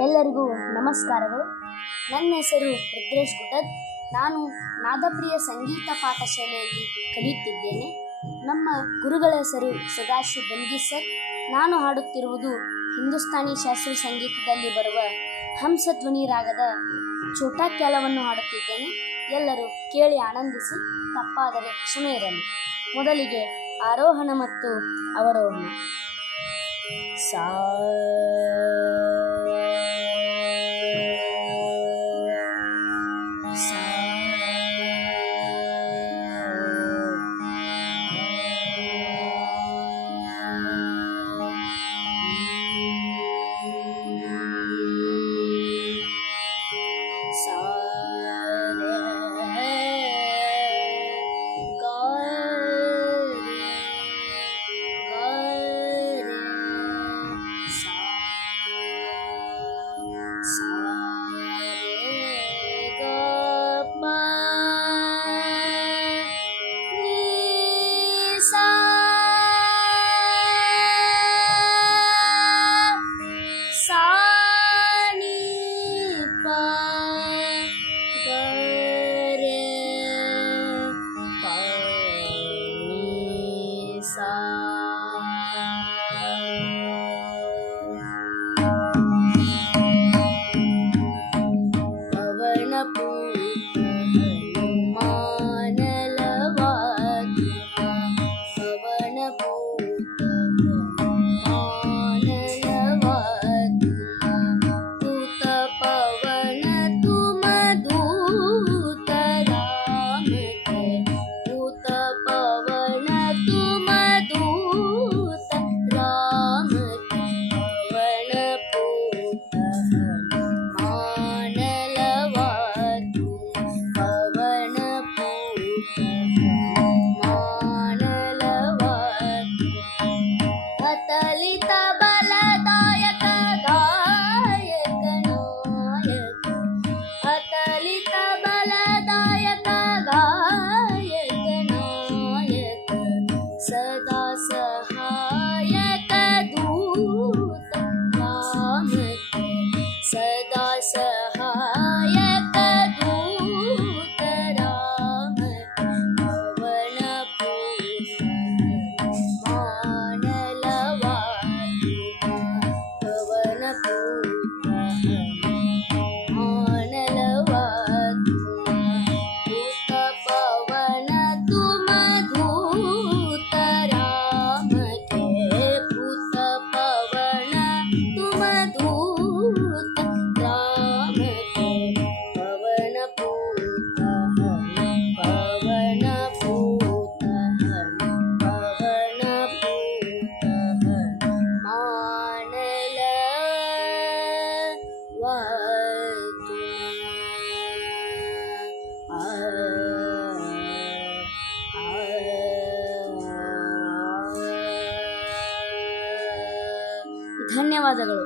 ಎಲ್ಲರಿಗೂ ನಮಸ್ಕಾರಗಳು. ನನ್ನ ಹೆಸರು ರುದ್ರೇಶ್ ಗುಡ್ಡದ್. ನಾನು ನಾದಪ್ರಿಯ ಸಂಗೀತ ಪಾಠಶಾಲೆಯಲ್ಲಿ ಕಲಿಯುತ್ತಿದ್ದೇನೆ. ನಮ್ಮ ಗುರುಗಳ ಹೆಸರು ಸದಾಶಿವ್ ಬಂಗಿ ಸರ್. ನಾನು ಹಾಡುತ್ತಿರುವುದು ಹಿಂದೂಸ್ತಾನಿ ಶಾಸ್ತ್ರೀಯ ಸಂಗೀತದಲ್ಲಿ ಬರುವ ಹಂಸಧ್ವನಿ ರಾಗದ ಛೋಟಾ ಖ್ಯಾಲವನ್ನು ಹಾಡುತ್ತಿದ್ದೇನೆ. ಎಲ್ಲರೂ ಕೇಳಿ ಆನಂದಿಸಿ, ತಪ್ಪಾದರೆ ಕ್ಷಮೆ ಇರಲಿ. ಮೊದಲಿಗೆ ಆರೋಹಣ ಮತ್ತು ಅವರೋಹಣ. ಸಾ ಧನ್ಯವಾದಗಳು.